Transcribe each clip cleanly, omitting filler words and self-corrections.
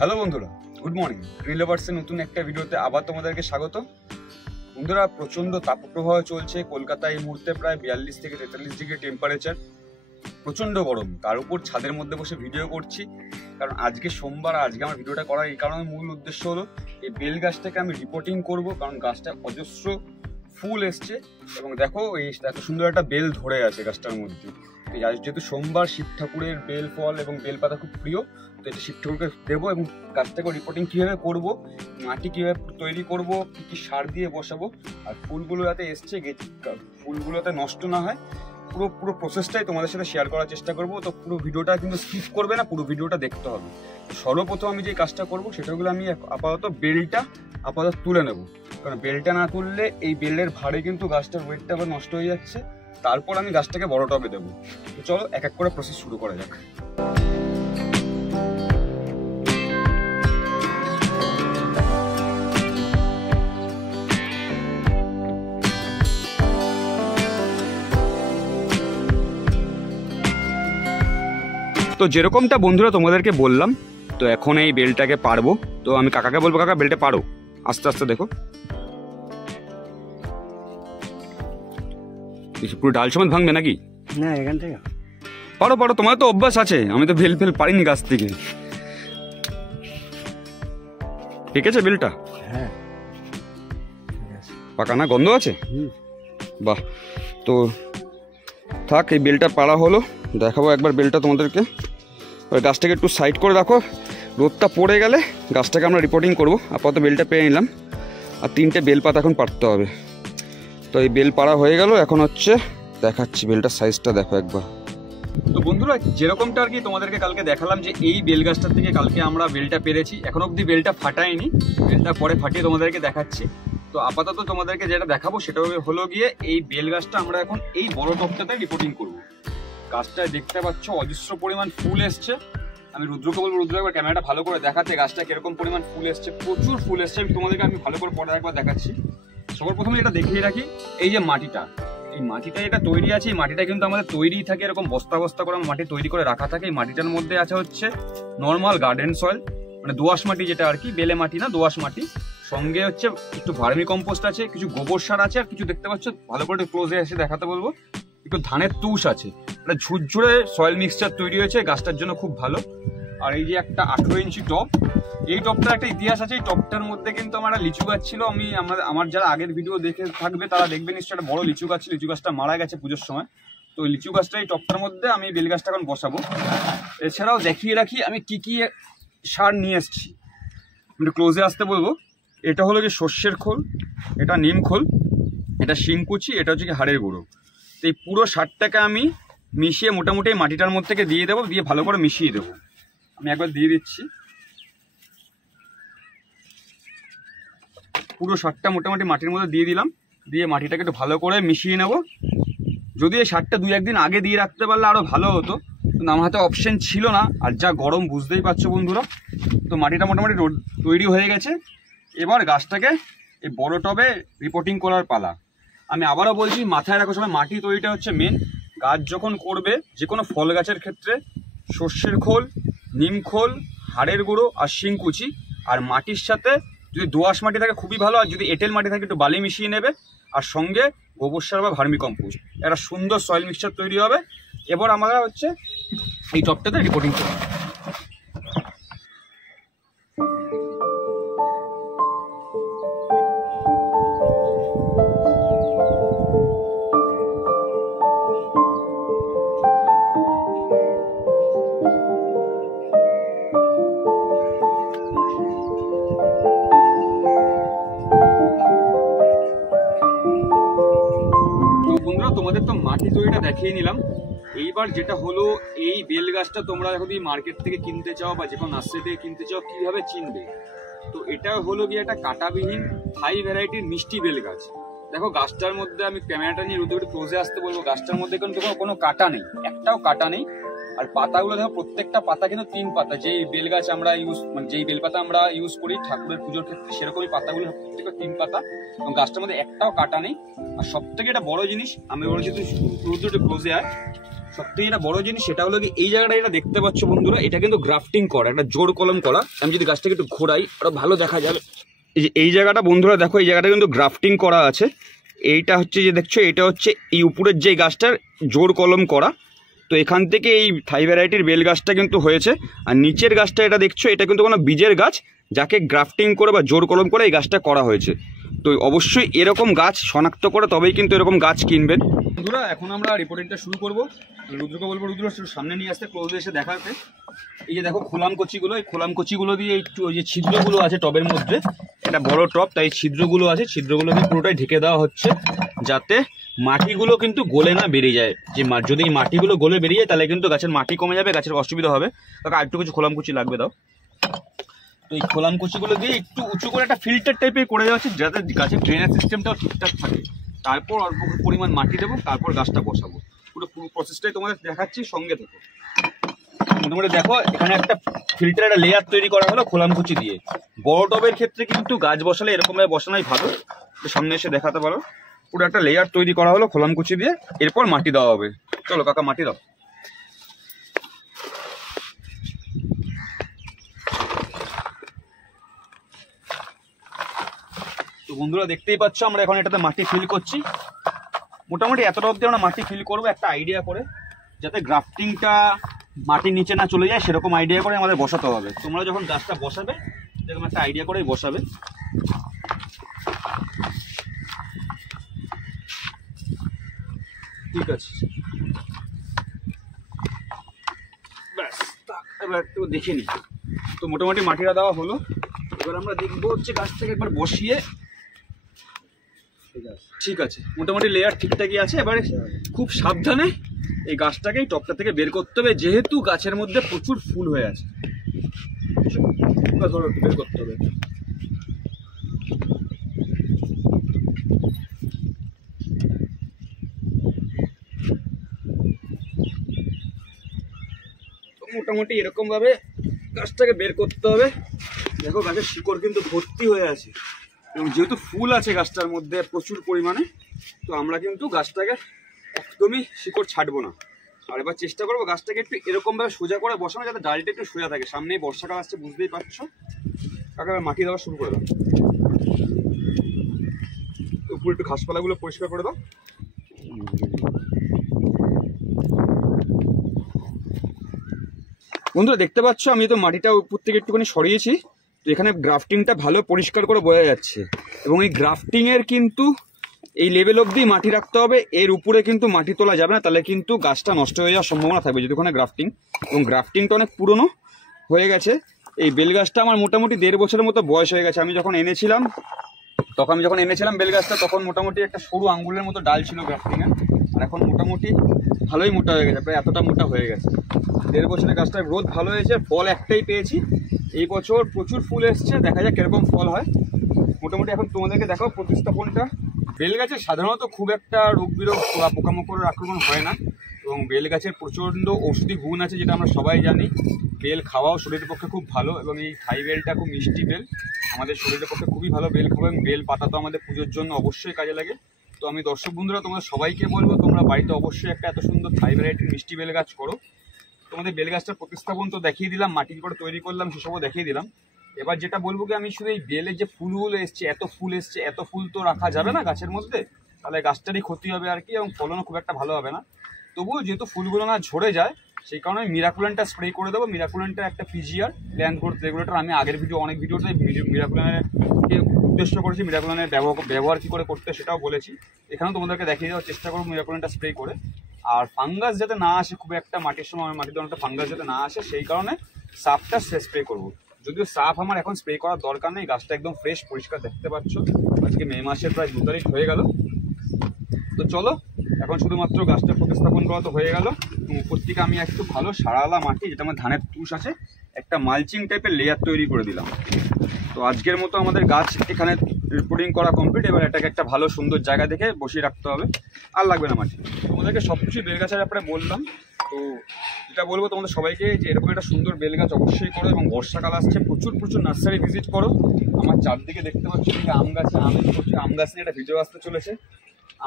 Hello বন্ধুরা, good morning. Green লাভার্সের নতুন একটা ভিডিওতে আবার তোমাদেরকে স্বাগত। বন্ধুরা, প্রচণ্ড তাপপ্রবাহ চলছে কলকাতায় এই মুহূর্তে, প্রায় 42 থেকে 43 ডিগ্রি টেম্পারেচার, প্রচণ্ড গরম। তার উপর ছাদের মধ্যে বসে ভিডিও করছি, কারণ আজকে সোমবার। আজকে আমার ভিডিওটা করার এই কারণে মূল উদ্দেশ্য হলো এই বেল গাছটাকে আমি রিপোর্টিং করব, কারণ গাছটা অজস্র ফুল এসছে এবং দেখো এই এত সুন্দর একটা বেল ধরে আছে গাছটার মধ্যে। যেহেতু সোমবার শিব ঠাকুরের বেল ফল এবং বেলপাতা খুব প্রিয়, তো এটা শিব ঠাকুরকে দেবো এবং গাছটাকে রিপোর্টিং কীভাবে করবো, মাটি কীভাবে তৈরি করব, কী কী সার দিয়ে বসাবো, আর ফুলগুলো যাতে এসছে ফুলগুলো যাতে নষ্ট না হয়, পুরো প্রসেসটাই তোমাদের সাথে শেয়ার করার চেষ্টা করবো। তো পুরো ভিডিওটা কিন্তু স্কিপ করবে না, পুরো ভিডিওটা দেখতে হবে। সর্বপ্রথম আমি যে কাজটা করবো সেটা হলো আমি আপাতত বেলটা তুলে নেব, কারণ বেলটা না তুললে এই বেলের ভারে কিন্তু গাছটার ওয়েটটা আবার নষ্ট হয়ে যাচ্ছে। তারপর আমি গাছটাকে বড় টবে দেবো। তো চলো এক এক করে প্রসেস শুরু করা যাক। তো যেরকমটা বন্ধুরা তোমাদেরকে বললাম, তো এখন এই বেলটাকে পারবো। তো আমি কাকাকে বলবো, কাকা বেলটা পারো, আস্তে আস্তে দেখো। পুরো ডাল সমেত ভাঙবে নাকি? না, এখান থেকে পারো, তোমার তো অভ্যাস আছে, আমি তো বেল পারিনি গাছ থেকে। ঠিক আছে বেলটা? হ্যাঁ, পাকা না, গন্ধ আছে? বাহ, তো থাক, এই বেলটা পাড়া হলো। দেখাবো একবার বেলটা তোমাদেরকে। ওই গাছটাকে একটু সাইড করে রাখো, রোদটা পড়ে গেলে গাছটাকে আমরা রিপোর্টিং করবো। আপাতত বেলটা পেয়ে নিলাম, আর 3টে বেলপাতা এখন পাড়তে হবে। তো এই বেল পাড়া হয়ে গেল, এখন হচ্ছে দেখাচ্ছি বেলটার সাইজটা দেখো একবার। তো বন্ধুরা, যেরকমটা আর কি তোমাদেরকে কালকে দেখালাম যে এই বেল গাছটার থেকে কালকে আমরা বেলটা পেরেছি। এখন অবধি বেলটা ফাটাইনি, বেলটা পরে ফাটিয়ে তোমাদেরকে দেখাচ্ছি। তো আপাতত তোমাদেরকে যেটা দেখাবো সেটা হলো গিয়ে এই বেল গাছটা আমরা এখন এই বড় টবটাতে রিপোর্টিং করবো। গাছটায় দেখতে পাচ্ছ অজস্র পরিমাণ ফুল এসছে। আমি রুদ্রকে বলবো, রুদ্র একবার ক্যামেরাটা ভালো করে দেখাতে, গাছটা কিরকম পরিমাণ ফুল এসছে। প্রচুর ফুল এসছে, তোমাদেরকে আমি ভালো করে পরে একবার দেখাচ্ছি। সবার প্রথমে এটা দেখিয়ে রাখি, এই যে মাটিটা, এই মাটিটা এটা তৈরি আছে, এই মাটিটা কিন্তু আমাদের তৈরি থাকে, এরকম বস্তা বস্তা করে মাটি তৈরি করে রাখা থাকে। এই মাটিটার মধ্যে আছে হচ্ছে নর্মাল গার্ডেন সয়েল, মানে দোআঁশ মাটি, যেটা আর কি বেলে মাটি না, দোআঁশ মাটি। সঙ্গে হচ্ছে একটু ভার্মি কম্পোস্ট আছে, কিছু গোবর সার আছে, আর কিছু দেখতে পাচ্ছ, ভালো করে একটু ক্লোজে এসে দেখাতে বলবো, একটু ধানের তুষ আছে। এটা ঝুরঝুরে সয়েল মিক্সচার তৈরি হয়েছে, গাছটার জন্য খুব ভালো। আর এই যে একটা 18 ইঞ্চি টব, এই টবটার একটা ইতিহাস আছে। এই টবটার মধ্যে কিন্তু আমার লিচু গাছ ছিল। আমার যারা আগের ভিডিও দেখে থাকবে তারা দেখবে নিশ্চয়ই একটা বড় লিচু গাছ ছিল, লিচু গাছটা মারা গেছে পুজোর সময়। তো ওই লিচু গাছটা এই টবটার মধ্যে আমি বেল গাছটা এখন বসাবো। এছাড়াও দেখিয়ে রাখি আমি কি কি সার নিয়ে এসেছি, একটু ক্লোজে আসতে বলবো। এটা হলো যে সর্ষের খোল, এটা নিম খোল, এটা শিংকুচি, এটা হচ্ছে কি হাড়ের গুঁড়ো। তো এই পুরো সারটাকে আমি মিশিয়ে মোটামুটি মাটিটার মধ্যে থেকে দিয়ে দেবো, দিয়ে ভালো করে মিশিয়ে দেবো। আমি একবার দিয়ে দিচ্ছি। পুরো সারটা মোটামুটি মাটির মধ্যে দিয়ে দিলাম, দিয়ে মাটিটাকে একটু ভালো করে মিশিয়ে নেব। যদি এই সারটা 2-1 দিন আগে দিয়ে রাখতে পারলে আরও ভালো হতো, কিন্তু আমার হাতে অপশন ছিল না, আর যা গরম বুঝতেই পারছো বন্ধুরা। তো মাটিটা মোটামুটি তৈরি হয়ে গেছে। এবার গাছটাকে এই বড় টবে রিপোর্টিং করার পালা। আমি আবারও বলছি, মাথায় রাখো সবাই, মাটি তৈরিটা হচ্ছে মেন। গাছ যখন করবে, যে কোনো ফল গাছের ক্ষেত্রে সর্ষের খোল, নিম খোল, হাড়ের গুঁড়ো আর শিংকুচি, আর মাটির সাথে যদি দোআঁশ মাটি থাকে খুবই ভালো, আর যদি এঁটেল মাটি থাকে একটু বালি মিশিয়ে নেবে, আর সঙ্গে গোবর সার বা ভার্মি কম্পোস্ট, একটা সুন্দর সয়েল মিক্সচার তৈরি হবে। এবার আমরা হচ্ছে এই টবটাতে রিপোর্টিং করব। তোমাদের তো মাটি তৈরিটা দেখিয়ে নিলাম। এইবার যেটা হলো, এই বেল গাছটা তোমরা যদি মার্কেট থেকে কিনতে চাও বা যে কোনো নার্সারি থেকে কিনতে চাও, কিভাবে চিনবে? তো এটা হলো গিয়ে একটা কাঁটাবিহীন হাই ভ্যারাইটির মিষ্টি বেল গাছ। দেখো গাছটার মধ্যে, আমি ক্যামেরাটা নিয়ে রোদে একটু ক্লোজে আসতে বলবো, গাছটার মধ্যে কিন্তু কোনো কাটা নেই, একটাও কাটা নেই। আর পাতাগুলো দেখো, প্রত্যেকটা পাতা কিন্তু 3 পাতা। যেই বেল গাছ আমরা যেই বেলপাতা আমরা ইউজ করি ঠাকুরের পুজোর ক্ষেত্রে, সেরকমই পাতাগুলো প্রত্যেকটা 3 পাতা, এবং গাছটার মধ্যে একটাও কাটা নেই। আর সব থেকে একটা বড় জিনিস আমি বলেছি, তুই রোদে একটু ক্লোজে আয়, সবথেকে যেটা বড় জিনিস সেটা হলো কি এই জায়গাটা যেটা দেখতে পাচ্ছ বন্ধুরা, এটা কিন্তু গ্রাফটিং করা, একটা জোর কলম করা। আমি যদি গাছটাকে একটু ঘোরাই আরো ভালো দেখা যাবে। এই জায়গাটা বন্ধুরা দেখো, এই জায়গাটা কিন্তু গ্রাফটিং করা আছে। এইটা হচ্ছে যে দেখছো, এটা হচ্ছে এই উপরের যে গাছটার জোর কলম করা। তো এখান থেকে এই থাই ভ্যারাইটির বেল গাছটা কিন্তু হয়েছে। আর নিচের গাছটা এটা দেখছো, এটা কিন্তু কোনো বীজের গাছ, যাকে গ্রাফটিং করে বা জোর কলম করে এই গাছটা করা হয়েছে। তো অবশ্যই এরকম গাছ শনাক্ত করে তবেই কিন্তু এরকম গাছ কিনবেন। বন্ধুরা এখন আমরা রিপোর্টিংটা শুরু করবো। রুদ্রকে বলবো, রুদ্র সামনে নিয়ে আসতে, ক্লোজে এসে দেখাতে। এই যে দেখো খোলাম কচিগুলো, এই খোলাম কচিগুলো দিয়ে একটু ওই যে ছিদ্রগুলো আছে টবের মধ্যে, এটা বড় টব তাই ছিদ্রগুলো আছে, ছিদ্রগুলো দিয়ে পুরোটাই ঢেকে দেওয়া হচ্ছে যাতে মাটিগুলো কিন্তু গলে না বেরিয়ে যায়। যে যদি এই মাটিগুলো গলে বেরিয়ে যায় তাহলে কিন্তু গাছের মাটি কমে যাবে, গাছের অসুবিধা হবে। তাকে আরেকটু কিছু খোলাম কুচি লাগবে, দাও। তো এই খোলাম কুচিগুলো দিয়ে একটু উঁচু করে একটা ফিল্টার টাইপের করে দেওয়া হচ্ছে যাতে গাছের ড্রেনেজ সিস্টেমটাও ঠিকঠাক থাকে। তারপর অল্প পরিমাণ মাটি দেবো, তারপর গাছটা বসাবো। পুরো প্রসেসটাই তোমাদের দেখাচ্ছি, সঙ্গে থেকো। মোটামুটি দেখো এখানে একটা ফিল্টার একটা লেয়ার তৈরি করা হলো খোলাম কুচি দিয়ে। বড় টবের ক্ষেত্রে কিন্তু গাছ বসালে এরকমভাবে বসানোই ভালো, সামনে এসে দেখাতে পারো। পুরো একটা লেয়ার তৈরি করা হলো খোলাম কুচি দিয়ে, এরপর মাটি দেওয়া হবে। চলো কাকা মাটি দাও। তো বন্ধুরা দেখতেই পাচ্ছ আমরা এখন এটাতে মাটি ফিল করছি। মোটামুটি এতটা অবধি আমরা মাটি ফিল করবো একটা আইডিয়া করে, যাতে গ্রাফটিংটা মাটির নিচে না চলে যায় সেরকম আইডিয়া করে আমাদের বসাতে হবে। তোমরা যখন গাছটা বসাবে এরকম একটা আইডিয়া করেই বসাবে। ঠিক আছে, ব্যাস এবার একটু দেখে নিই। তো মোটামুটি মাটিটা দেওয়া হলো, এবার আমরা দেখবো হচ্ছে গাছটাকে একবার বসিয়ে। ঠিক আছে, মোটামুটি লেয়ার ঠিকঠাকই আছে। এবারে খুব সাবধানে এই গাছটাকে এই টপটা থেকে বের করতে হবে, যেহেতু গাছের মধ্যে প্রচুর ফুল হয়ে আছে। বের করতে হবে। মোটামুটি এরকম ভাবে গাছটাকে বের করতে হবে। দেখো গাছের শিকড় কিন্তু ভর্তি হয়ে আছে, এবং যেহেতু ফুল আছে গাছটার মধ্যে প্রচুর পরিমাণে, তো আমরা কিন্তু গাছটাকে একদমই শিকড় ছাড়বো না। আর এবার চেষ্টা করবো গাছটাকে একটু এরকম ভাবে সোজা করে বসানো, যাতে ডালটা একটু সোজা থাকে। সামনেই বর্ষাকাল আসছে, বুঝতেই পারছো। কাকা মাটি দেওয়া শুরু করে দাও, উপরে একটু ঘাসপালাগুলো পরিষ্কার করে দাও। বন্ধুরা দেখতে পাচ্ছ আমি তো মাটিটা উপর থেকে একটুখানি সরিয়েছি। তো এখানে গ্রাফটিংটা ভালো পরিষ্কার করে বোঝা যাচ্ছে, এবং এই গ্রাফটিংয়ের কিন্তু এই লেভেল অবধি মাটি রাখতে হবে, এর উপরে কিন্তু মাটি তোলা যাবে না, তাহলে কিন্তু গাছটা নষ্ট হয়ে যাওয়ার সম্ভাবনা থাকবে যদি ওখানে গ্রাফটিং। এবং গ্রাফটিংটা অনেক পুরনো হয়ে গেছে। এই বেল গাছটা আমার মোটামুটি 1.5 বছরের মতো বয়স হয়ে গেছে। আমি যখন এনেছিলাম বেল গাছটা, তখন মোটামুটি একটা সরু আঙ্গুলের মতো ডাল ছিল গ্রাফটিংয়ের, আর এখন মোটামুটি ভালোই মোটা হয়ে গেছে, প্রায় এতটা মোটা হয়ে গেছে। 1.5 বছরের গাছটার গ্রোথ ভালো হয়েছে, ফল একটাই পেয়েছি এই বছর, প্রচুর ফুল এসছে। দেখা যাক কিরকম ফল হয়। মোটামুটি এখন তোমাদেরকে দেখাও প্রতিস্থাপনটা। বেল গাছে সাধারণত খুব একটা রোগ বিরোগ বা পোকামাকড়ের আক্রমণ হয় না, এবং বেল গাছের প্রচণ্ড ঔষধি গুণ আছে যেটা আমরা সবাই জানি। বেল খাওয়াও শরীরের পক্ষে খুব ভালো, এবং এই থাই বেলটা খুব মিষ্টি বেল, আমাদের শরীরের পক্ষে খুবই ভালো বেল খাওয়া। এবং বেল পাতা তো আমাদের পুজোর জন্য অবশ্যই কাজে লাগে। তো আমি দর্শক বন্ধুরা তোমাদের সবাইকে বলবো, তোমরা বাড়িতে অবশ্যই একটা এত সুন্দর থাই ভ্যারাইটির মিষ্টি বেল গাছ করো। তোমাদের বেল গাছটার প্রতিস্থাপন তো দেখিয়ে দিলাম, মাটির করে তৈরি করলাম, সেসবও দেখিয়ে দিলাম। এবার যেটা বলবো কি, আমি শুধু এই বেলের যে ফুলগুলো এসছে, এত ফুল তো রাখা যাবে না গাছের মধ্যে, তাহলে গাছটারই ক্ষতি হবে আর কি, এবং ফলনও খুব একটা ভালো হবে না। তবুও যেহেতু ফুলগুলো না ঝরে যায়, সেই কারণে মিরাকুলেনটা স্প্রে করে দেবো। মিরাকুলেনটা একটা পিজিআর, প্ল্যান্ট গ্রোথ রেগুলেটর। আমি আগের অনেক ভিডিওতে মিরাকুলেনকে উদ্দেশ্য করেছি, মিরাকুলেনের ব্যবহার কী করে করতে সেটাও বলেছি। এখানেও তোমাদেরকে দেখিয়ে দেওয়ার চেষ্টা করবো মিরাকুলেনটা স্প্রে করে। আর ফাঙ্গাস যাতে না আসে, খুব একটা মাটির সময় মাটিতে অনেকটা ফাঙ্গাস যাতে না আসে, সেই কারণে সাফটা স্প্রে করবো। যদিও সাফ আমার এখন স্প্রে করার দরকার নেই, গাছটা একদম ফ্রেশ পরিষ্কার দেখতে পাচ্ছ। আজকে মে মাসের প্রায় 2 তারিখ হয়ে গেল। তো চলো এখন শুধুমাত্র গাছটা প্রতিস্থাপন করা তো হয়ে গেল। উপর থেকে আমি একটু ভালো সারালা মাটি, যেটা আমার ধানের তুষ আছে, একটা মালচিং টাইপের লেয়ার তৈরি করে দিলাম। তো আজকের মতো আমাদের গাছ এখানে রিপোর্টিং করা কমপ্লিট। এবার এটাকে একটা ভালো সুন্দর জায়গা দেখে বসিয়ে রাখতে হবে, আর লাগবে না মাটি। তোমাদেরকে সব কিছুই বেল গাছের ব্যাপারে বললাম। তো যেটা বলবো তোমাদের সবাইকে, যে এরকম একটা সুন্দর বেল গাছ অবশ্যই করো, এবং বর্ষাকাল আসছে, প্রচুর নার্সারি ভিজিট করো। আমার চারদিকে দেখতে পাচ্ছি আম গাছ নিয়ে একটা ভিডিও আসতে চলেছে।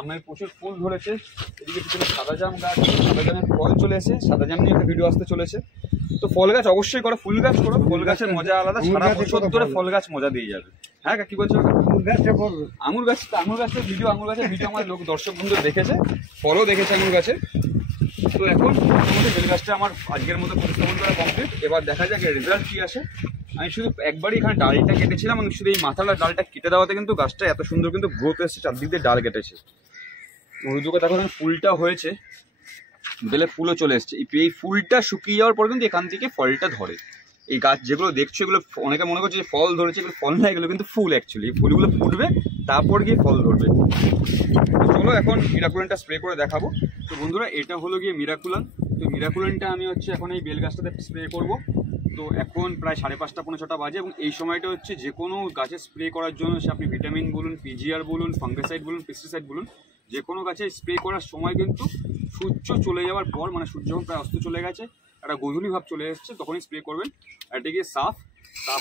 আমের প্রচুর ফুল ধরেছে। এদিকে পিছনে সাদা জাম গাছ, সাদা জামের ফল চলে এসে, সাদা জাম নিয়ে একটা ভিডিও আসতে চলেছে। তো ফল গাছ অবশ্যই করো, ফুল গাছ করো, ফল গাছের মজা আলাদা, সারা বছর ধরে ফল গাছ মজা দিয়ে যাবে। হ্যাঁ কি বলছো? আঙুর গাছের ভিডিও আমার লোক দর্শক বন্ধু দেখেছে, ফলও দেখেছে আঙুর গাছে। তো এখন মোটামুটি বেল গাছটা আমার আজকের মতো পরিশ্রম করা কমপ্লিট। এবার দেখা যাক রেজাল্ট কি আসে। আমি শুধু একবারই এখানে ডালটা কেটেছিলাম, আমি শুধু এই মাথাটা ডালটা কেটে দেওয়াতে কিন্তু গাছটা এত সুন্দর কিন্তু গ্রোথ এসেছে, চারদিক দিয়ে ডাল কেটেছে। মধুকে দেখো ফুলটা হয়েছে, বেলে ফুলও চলে এসছে। এই ফুলটা শুকিয়ে যাওয়ার পর কিন্তু এখান থেকে ফলটা ধরে। এই গাছ যেগুলো দেখছো এগুলো অনেকে মনে করছে যে ফল ধরেছে, এগুলো ফল না, এগুলো কিন্তু ফুল অ্যাকচুয়ালি। এই ফুলগুলো ফুটবে তারপর গিয়ে ফল ধরবে। চলো এখন মিরাকুলানটা স্প্রে করে দেখাবো। তো বন্ধুরা এটা হলো গিয়ে মিরাকুলান। তো মিরাকুলানটা আমি হচ্ছে এখন এই বেল গাছটাতে স্প্রে করব। তো এখন প্রায় 5:30 পৌনে 6টা বাজে, এবং এই সময়টা হচ্ছে যে কোনো গাছে স্প্রে করার জন্য, সে আপনি ভিটামিন বলুন, পিজিআর বলুন, ফাঙ্গিসাইড বলুন, পেস্টিসাইড বলুন, যে কোনো গাছে স্প্রে করার সময় কিন্তু সূর্য চলে যাওয়ার পর, মানে সূর্য যখন প্রায় অস্ত চলে গেছে, একটা গোধূলি ভাব চলে এসছে, তখনই স্প্রে করবেন। আর এটা গিয়ে সাফ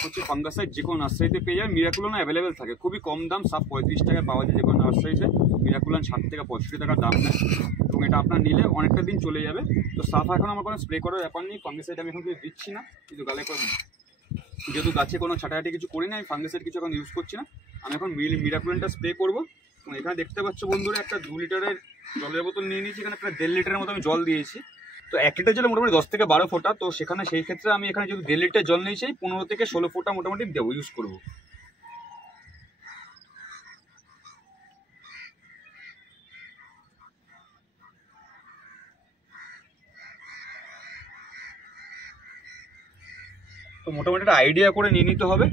হচ্ছে ফাঙ্গাসাইড, যে কোনো নার্সারিতে পেয়ে যায়। মিরাকুলান অ্যাভেলেবেল থাকে, খুবই কম দাম, সাফ 35 টাকায় পাওয়া যায় যে কোনো নার্সারিতে। মিরাকুলান 60 থেকে 65 টাকার দাম নেয়, এবং এটা আপনার নিলে অনেকটা দিন চলে যাবে। তো সাফ এখন আমার কোনো স্প্রে করার ব্যাপার নেই, ফাঙ্গিসাইড আমি এখন কিছু দিচ্ছি না, কিন্তু গালে করে, যেহেতু গাছে কোনো ছাটাছাটি কিছু করি না, আমি ফাঙ্গিসাইড কিছু এখন ইউজ করছি না। আমি এখন মিরাকুলানটা স্প্রে করবো। এবং এখানে দেখতে পাচ্ছ বন্ধুরা একটা 2 লিটারের জলের বোতল নিয়ে নিয়েছি, এখানে প্রায় 1.5 লিটারের মতো আমি জল দিয়েছি। তো 1 লিটার জলে মোটামুটি 10 থেকে 12 ফোঁটা। তো সেখানে সেই ক্ষেত্রে আমি এখানে যদি 1.5 লিটার জল নিয়েছি, 15 থেকে 16 ফোঁটা মোটামুটি দেবো, ইউজ করবো। তো মোটামুটি একটা আইডিয়া করে নিয়ে নিতে হবে।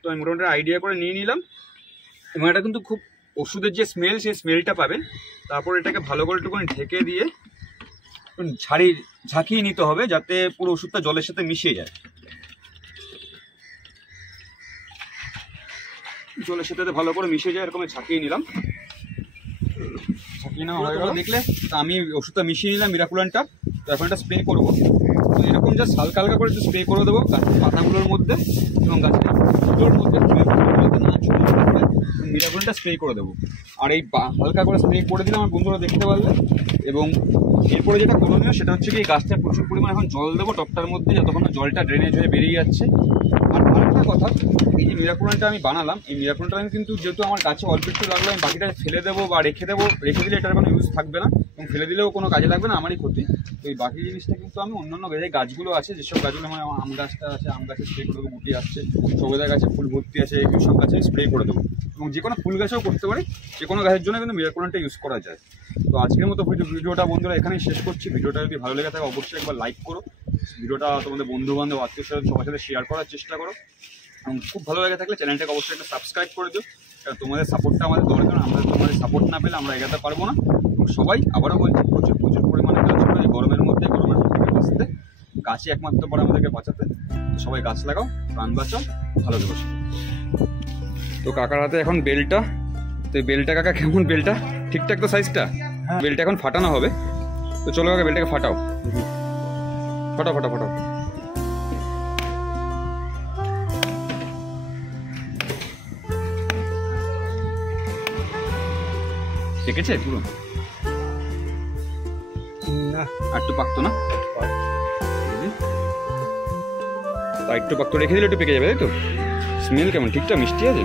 তো আমি মোটামুটি আইডিয়া করে নিয়ে নিলাম, এবং এটা কিন্তু খুব ওষুধের যে স্মেল, সেই স্মেলটা পাবেন। তারপর এটাকে ভালো করে একটুখানি ঢেকে দিয়ে ঝাঁকিয়ে নিতে হবে, যাতে পুরো ওষুধটা জলের সাথে মিশিয়ে যায়। জলের সাথে ভালো করে মিশিয়ে যায়, এরকম ঝাঁকিয়ে নিলাম। ঝাঁকিয়ে নেওয়া হয়ে গেল দেখলে। তো আমি ওষুধটা মিশিয়ে নিলাম মিরাকুলানটা। তো এখন এটা স্প্রে করবো। তো এরকম জাস্ট হালকা হালকা করে স্প্রে করে দেবো গাছের পাতাগুলোর মধ্যে, এবং গাছের ফুলগুলোর মধ্যে না ছোটো মিরাকুলানটা স্প্রে করে দেবো। আর এই হালকা করে স্প্রে করে দিলে আমার বন্ধুরা দেখতে পারবে। এবং এরপরে যেটা করণীয় সেটা হচ্ছে কি, এই গাছটা প্রচুর পরিমাণে এখন জল দেবো টবটার মধ্যে, যতক্ষণ জলটা ড্রেনেজ হয়ে বেরিয়ে যাচ্ছে। আর আরেকটা কথা, এই যে মিরাকুলানটা আমি বানালাম, এই মিরাকুলানটা আমি কিন্তু, যেহেতু আমার গাছে অল্প একটু লাগলো, আমি বাকিটা ফেলে দেবো বা রেখে দিলে এটার কোনো ইউজ থাকবে না, এবং ফেলে দিলেও কোনো কাজে লাগবে না, আমারই ক্ষতি। তো এই বাকি জিনিসটা কিন্তু আমি অন্যান্য যে গাছগুলো আছে, যেসব গাছগুলো আমার আম গাছটা আছে, আম গাছে স্প্রে করে দেবো, গুটি আসছে, সবেদা গাছে ফুল ভর্তি আছে, এই সব গাছে স্প্রে করে দেবো। এবং যে কোনো ফুল গাছেও করতে পারি, যে কোনো গাছের জন্য কিন্তু মিরাকুলানটা ইউজ করা যায়। তো আজকের মতো ভিডিওটা বন্ধুরা এখানেই শেষ করছি। ভিডিওটা যদি ভালো লেগে থাকে অবশ্যই একবার লাইক করো, ভিডিওটা তোমাদের বন্ধু বান্ধব আত্মীয় স্বজন সবার সাথে শেয়ার করার চেষ্টা করো, এবং খুব ভালো লেগে থাকলে চ্যানেলটাকে অবশ্যই একটা সাবস্ক্রাইব করে দিও। কারণ তোমাদের সাপোর্টটা আমাদের দরকার, আমরা তোমাদের সাপোর্ট না পেলে আমরা এগাতে পারবো না। এবং সবাই আবারও বলছি, প্রচুর পরিমাণে গাছ করো এই গরমের মধ্যে, গরমের থেকে বাঁচতে গাছই একমাত্র পরে আমাদেরকে বাঁচাতে। তো সবাই গাছ লাগাও, প্রাণ বাঁচাও, ভালো থেকো। তো কাকার হাতে এখন বেলটা। তো এই বেলটা কাকা কেমন? বেলটা ঠিকঠাক তো সাইজটা? বেলটা এখন ফাটানো হবে। তো চলো কাকা বেলটাকে ফাটাও, ফাটাও। পেকেছে পুরো? আর একটু পাকতো না? একটু পাকতো রেখে দিলে একটু পেকে যাবে, তাই তো? স্মেল কেমন? ঠিকঠাক মিষ্টি আছে?